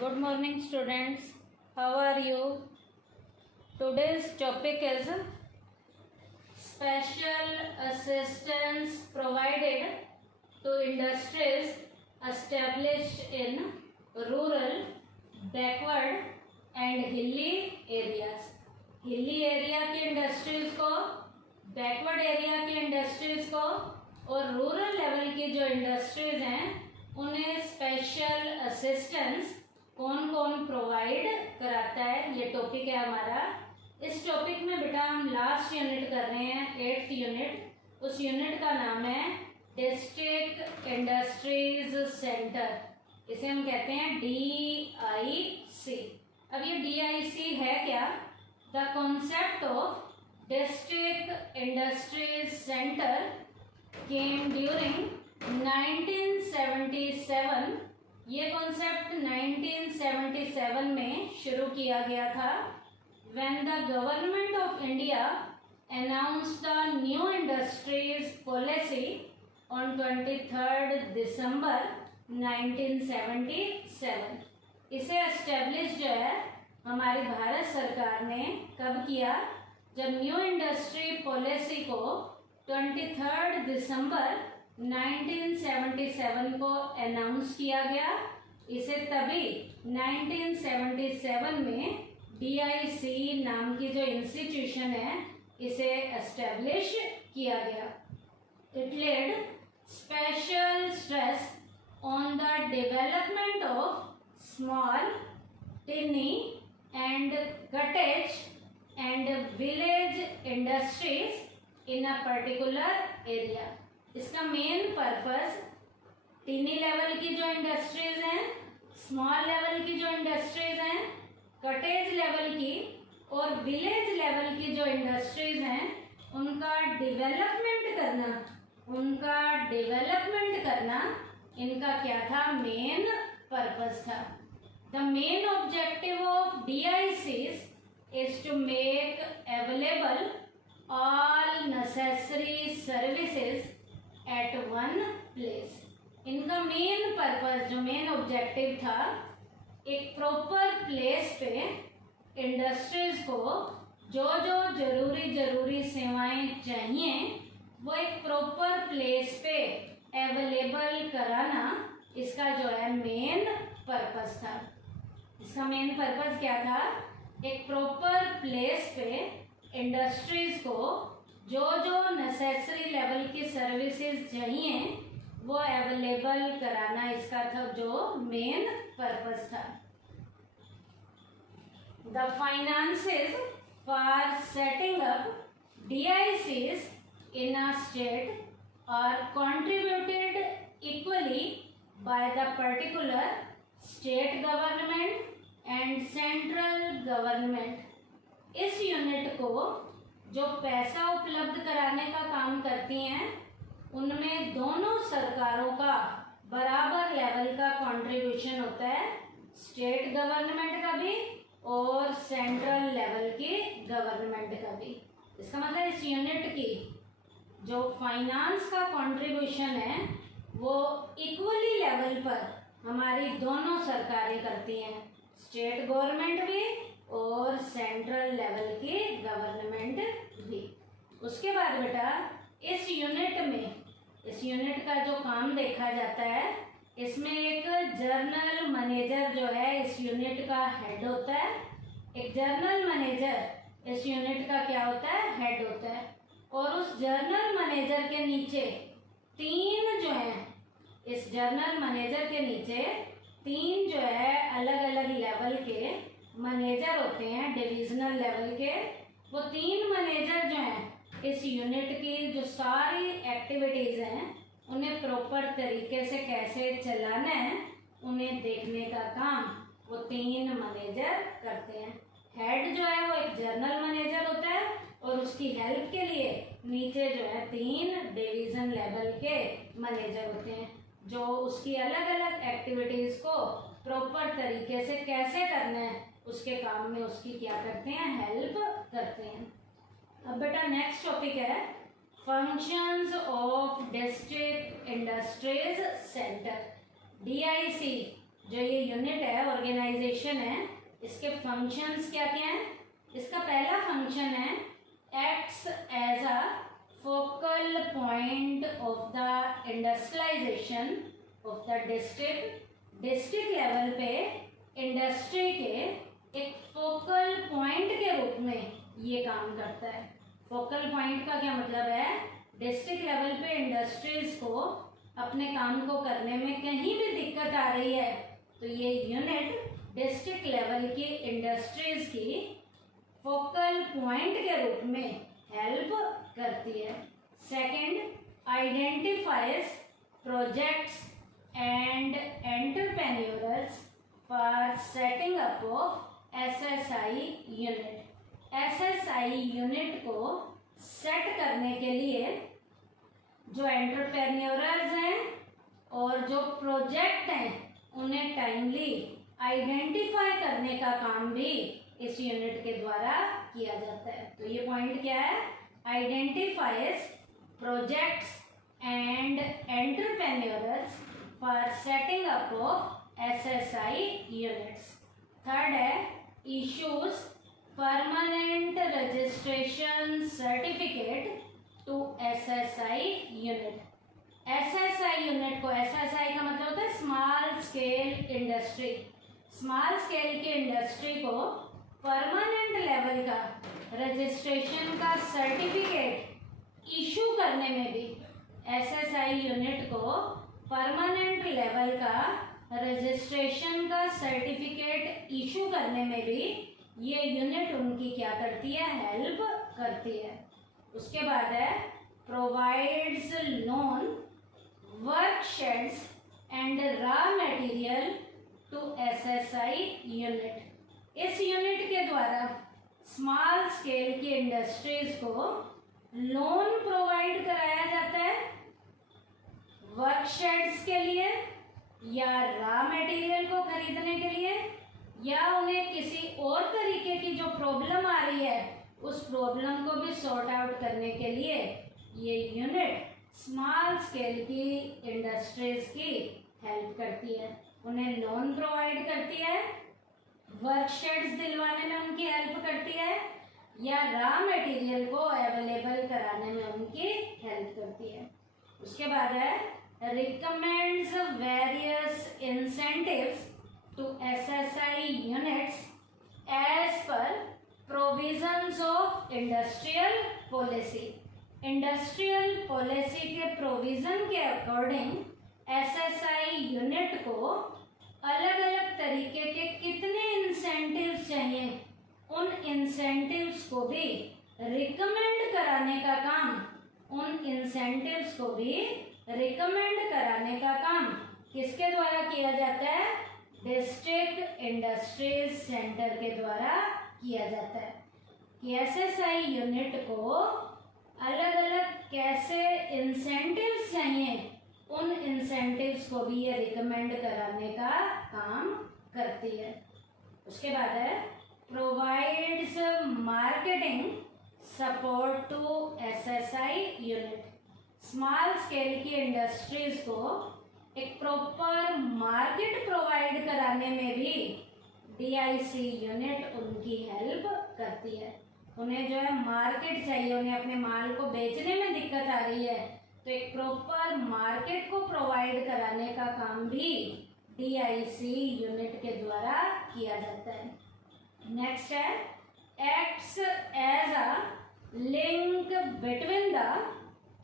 Good morning, students. How are you? Today's topic is special assistance provided to industries established in rural, backward and hilly areas. Hilly area की industries को, backward area की industries को और rural level की जो industries हैं उन्हें special assistance कौन कौन प्रोवाइड कराता है, ये टॉपिक है हमारा। इस टॉपिक में बेटा हम लास्ट यूनिट कर रहे हैं, 8th यूनिट। उस यूनिट का नाम है डिस्ट्रिक्ट इंडस्ट्रीज सेंटर, इसे हम कहते हैं DIC। अब ये DIC है क्या? The concept of district industries centre came during 1977। ये कॉन्सेप्ट 1977 में शुरू किया गया था, when the government of India announced the new industries policy on 23rd December 1977। इसे एस्टेब्लिश जो है हमारी भारत सरकार ने कब किया? जब न्यू इंडस्ट्री पॉलिसी को 23rd दिसंबर 1977 को अनाउंस किया गया। इसे तभी 1977 में DIC नाम की जो इंस्टीट्यूशन है इसे एस्टेब्लिश किया गया। It laid special stress on the development of small, tiny and cottage and village industries in a particular area. इसका मेन पर्पस टीनी लेवल की जो इंडस्ट्रीज हैं, स्मॉल लेवल की जो इंडस्ट्रीज हैं, कटेज लेवल की और विलेज लेवल की जो इंडस्ट्रीज हैं उनका डेवलपमेंट करना इनका क्या था? मेन पर्पस था। The main objective of DICs is to make available all necessary services at one place. इनका मेन पर्पस, जो मेन ऑब्जेक्टिव था, एक प्रॉपर प्लेस पे इंडस्ट्रीज को जो जो जरूरी सेवाएं चाहिए वो एक प्रॉपर प्लेस पे अवेलेबल कराना इसका जो है मेन पर्पस था। इसका मेन पर्पस क्या था? एक प्रॉपर प्लेस पे इंडस्ट्रीज को जो जो नेसेसरी लेवल की सर्विसेज चाहिए वो अवेलेबल कराना इसका था जो मेन पर्पस था। The finances for setting up DICs in a state are contributed equally by the particular state government and central government। इस यूनिट को जो पैसा उपलब्ध कराने का काम करती हैं उनमें दोनों सरकारों का बराबर लेवल का कंट्रीब्यूशन होता है, स्टेट गवर्नमेंट का भी और सेंट्रल लेवल की गवर्नमेंट का भी। इसका मतलब इस यूनिट की जो फाइनेंस का कंट्रीब्यूशन है वो इक्वली लेवल पर हमारी दोनों सरकारें करती हैं, स्टेट गवर्नमेंट भी और सेंट्रल लेवल की गवर्नमेंट भी। उसके बाद बेटा इस यूनिट का जो काम देखा जाता है, इसमें एक जर्नल मैनेजर जो है इस यूनिट का हेड होता है। एक जर्नल मैनेजर इस यूनिट का क्या होता है? हेड होता है। और उस जर्नल मैनेजर के नीचे इस जर्नल मैनेजर के नीचे तीन जो है अलग अलग लेवल के मैनेजर होते हैं, डिविजनल लेवल के। वो तीन मैनेजर जो हैं इस यूनिट की जो सारी एक्टिविटीज हैं उन्हें प्रॉपर तरीके से कैसे चलाना है उन्हें देखने का काम वो तीन मैनेजर करते हैं। हेड जो है वो एक जर्नल मैनेजर होता है और उसकी हेल्प के लिए नीचे जो है तीन डिवीजन लेवल के मैनेजर होते हैं जो उसकी अलग अलग एक्टिविटीज को प्रॉपर तरीके से कैसे करना है उसके काम में उसकी क्या करते हैं? हेल्प करते हैं। अब बेटा नेक्स्ट टॉपिक है functions of district industries centre. DIC जो ये यूनिट है, ऑर्गेनाइजेशन है, इसके फंक्शंस क्या क्या हैं? इसका पहला फंक्शन है acts as a focal point of the industrialisation of the district. District level पे इंडस्ट्री के एक फोकल पॉइंट के रूप में ये काम करता है। फोकल पॉइंट का क्या मतलब है? डिस्ट्रिक्ट लेवल पे इंडस्ट्रीज को अपने काम को करने में कहीं भी दिक्कत आ रही है तो ये यूनिट डिस्ट्रिक्ट लेवल की इंडस्ट्रीज की फोकल पॉइंट के रूप में हेल्प करती है। Second, identifies projects and entrepreneurs for setting up of SSI unit. SSI unit को सेट करने के लिए जो एंटरप्रेन्योर्स हैं और जो प्रोजेक्ट हैं उन्हें टाइमली आइडेंटिफाई करने का काम भी इस यूनिट के द्वारा किया जाता है। तो ये पॉइंट क्या है? Identifies projects and entrepreneurs for setting up of SSI units. Third है issues permanent registration certificate to SSI unit। SSI unit को, SSI का मतलब होता है small scale industry. Small scale की इंडस्ट्री को परमानेंट लेवल का रजिस्ट्रेशन का सर्टिफिकेट इशू करने में भी, SSI यूनिट को परमानेंट लेवल का रजिस्ट्रेशन का सर्टिफिकेट इशू करने में भी ये यूनिट उनकी क्या करती है? हेल्प करती है। उसके बाद है provides loan, work sheds and raw material to SSI unit. इस यूनिट के द्वारा स्मॉल स्केल की इंडस्ट्रीज को लोन प्रोवाइड कराया जाता है वर्क शेड्स के लिए या रॉ मटेरियल को खरीदने के लिए, या उन्हें किसी और तरीके की जो प्रॉब्लम आ रही है उस प्रॉब्लम को भी सॉर्ट आउट करने के लिए ये यूनिट स्मॉल स्केल की इंडस्ट्रीज की हेल्प करती है। उन्हें लोन प्रोवाइड करती है, वर्क शेड्स दिलवाने में उनकी हेल्प करती है, या रॉ मटेरियल को अवेलेबल कराने में उनकी हेल्प करती है। उसके बाद है recommends various incentives to SSI units as per provisions of industrial policy। Industrial policy के प्रोविजन के अकॉर्डिंग SSI यूनिट को अलग अलग तरीके के कितने इंसेंटिव्स चाहिए उन इंसेंटिव्स को भी रिकमेंड कराने का काम, का काम किसके द्वारा किया जाता है? डिस्ट्रिक्ट इंडस्ट्रीज सेंटर के द्वारा किया जाता है। कि SSI यूनिट को अलग अलग कैसे इंसेंटिव्स चाहिए उन इंसेंटिव्स को भी ये रिकमेंड कराने का काम करती है। उसके बाद है provides marketing support to SSI unit. Small scale की इंडस्ट्रीज को एक प्रॉपर मार्केट प्रोवाइड कराने में भी DIC यूनिट उनकी हेल्प करती है। उन्हें जो है मार्केट चाहिए, उन्हें अपने माल को बेचने में दिक्कत आ रही है तो एक प्रॉपर मार्केट को प्रोवाइड कराने का काम भी DIC यूनिट के द्वारा किया जाता है। नेक्स्ट है acts as a link between the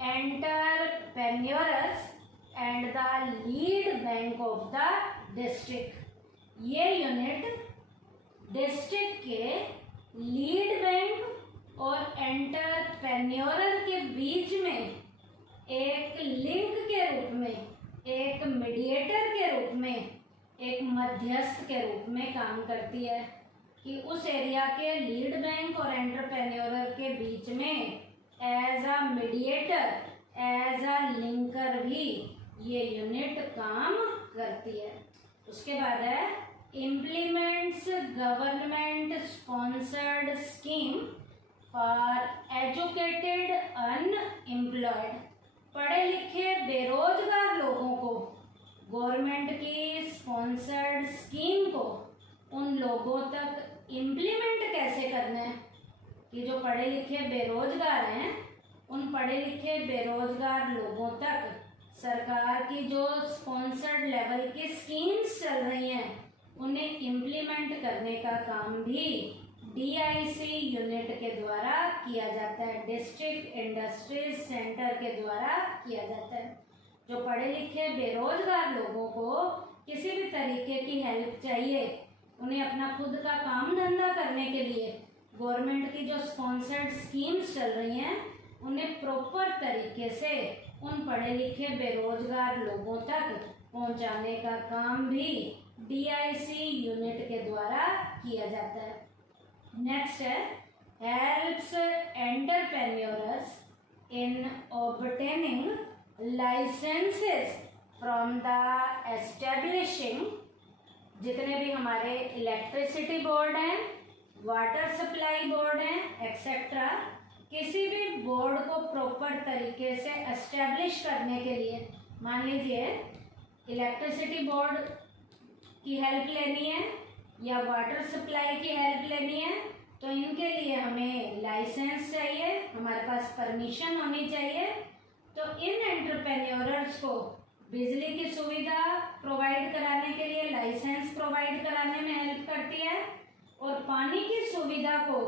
entrepreneurs and the lead bank of the district. ये यूनिट डिस्ट्रिक्ट के लीड बैंक और एंटरप्रेन्योर के बीच में एक लिंक के रूप में, एक मीडिएटर के रूप में, एक मध्यस्थ के रूप में काम करती है कि उस एरिया के लीड बैंक और एंटरप्रेन्योर के बीच में as a mediator, as a linker भी ये यूनिट काम करती है। उसके बाद है implements government sponsored scheme for educated unemployed. पढ़े लिखे बेरोजगार लोगों को गवर्नमेंट की स्पॉन्सर्ड स्कीम को उन लोगों तक इम्प्लीमेंट कैसे करना है कि जो पढ़े लिखे बेरोजगार हैं, उन पढ़े लिखे बेरोजगार लोगों तक सरकार की जो स्पॉन्सर्ड लेवल की स्कीम्स चल रही हैं उन्हें इम्प्लीमेंट करने का काम भी DIC यूनिट के द्वारा किया जाता है, डिस्ट्रिक्ट इंडस्ट्रीज सेंटर के द्वारा किया जाता है। जो पढ़े लिखे बेरोजगार लोगों को किसी भी तरीके की हेल्प चाहिए, उन्हें अपना खुद का काम धंधा करने के लिए गवर्नमेंट की जो स्पॉन्सर्ड स्कीम्स चल रही हैं उन्हें प्रॉपर तरीके से उन पढ़े लिखे बेरोजगार लोगों तक पहुंचाने का काम भी DIC यूनिट के द्वारा किया जाता है। नेक्स्ट है helps entrepreneurs in obtaining licences from the establishing. जितने भी हमारे इलेक्ट्रिसिटी बोर्ड हैं, वाटर सप्लाई बोर्ड हैं एक्सेट्रा, किसी भी बोर्ड को प्रॉपर तरीके से एस्टेब्लिश करने के लिए, मान लीजिए इलेक्ट्रिसिटी बोर्ड की हेल्प लेनी है या वाटर सप्लाई की हेल्प लेनी है, तो इनके लिए हमें लाइसेंस चाहिए, हमारे पास परमिशन होनी चाहिए। तो इन एंटरप्रेन्योर्स को बिजली की सुविधा प्रोवाइड कराने के लिए लाइसेंस प्रोवाइड कराने में हेल्प करती है, और पानी की सुविधा को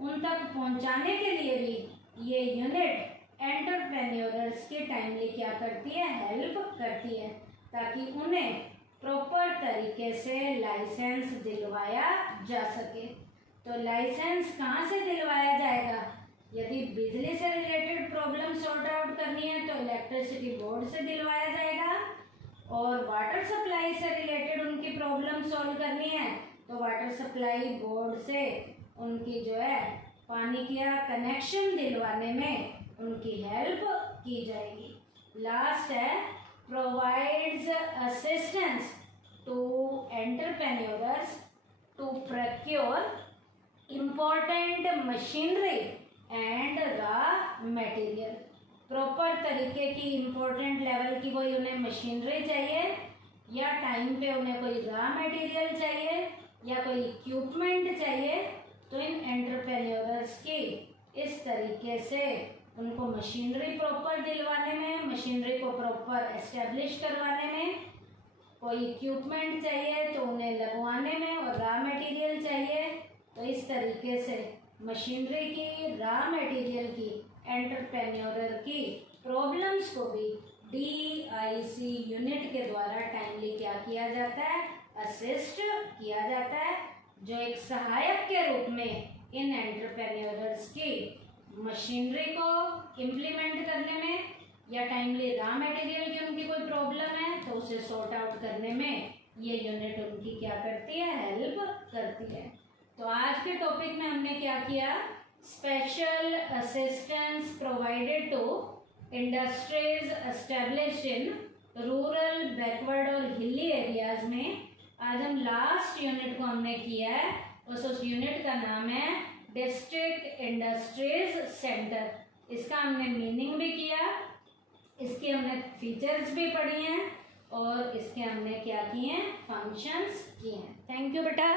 उन तक पहुंचाने के लिए भी ये यूनिट एंटरप्रेन्योर्स के टाइमली क्या करती है, हेल्प करती है, ताकि उन्हें प्रॉपर तरीके से लाइसेंस दिलवाया जा सके। तो लाइसेंस कहाँ से दिलवाया जाएगा? यदि बिजली से रिलेटेड प्रॉब्लम सॉर्ट आउट करनी है तो इलेक्ट्रिसिटी बोर्ड से दिलवाया जाएगा, और वाटर सप्लाई से रिलेटेड उनकी प्रॉब्लम सॉल्व करनी है तो वाटर सप्लाई बोर्ड से उनकी जो है पानी का कनेक्शन दिलवाने में उनकी हेल्प की जाएगी। लास्ट है provides assistance to entrepreneurs to procure important machinery and raw material. Proper तरीके की इम्पोर्टेंट लेवल की कोई उन्हें मशीनरी चाहिए, या टाइम पे उन्हें कोई रॉ मटेरियल चाहिए, या कोई इक्विपमेंट चाहिए, तो इन एंटरप्रेन्योर्स की इस तरीके से उनको मशीनरी प्रॉपर दिलवाने में, मशीनरी को प्रॉपर एस्टेब्लिश करवाने में, कोई इक्विपमेंट चाहिए तो उन्हें लगवाने में, और रॉ मटेरियल चाहिए तो इस तरीके से मशीनरी की, रॉ मटेरियल की, एंटरप्रेन्योर की प्रॉब्लम्स को भी DIC यूनिट के द्वारा टाइमली क्या किया जाता है, असिस्ट किया जाता है, जो एक सहायक के रूप में इन एंटरप्रेन्योर्स की मशीनरी को इम्प्लीमेंट करने में, या टाइमली रॉ मटेरियल की उनकी कोई प्रॉब्लम है तो उसे सॉर्ट आउट करने में ये यूनिट उनकी क्या करती है, हेल्प करती है। तो आज के टॉपिक में हमने क्या किया, special assistance provided to industries established in rural, backward और हिली एरियाज में आज हम लास्ट यूनिट को हमने किया है, उस यूनिट का नाम है डिस्ट्रिक्ट इंडस्ट्रीज सेंटर। इसका हमने मीनिंग भी किया, इसके हमने फीचर्स भी पढ़ी हैं, और इसके हमने क्या किए हैं, फंक्शंस किए हैं। थैंक यू बेटा।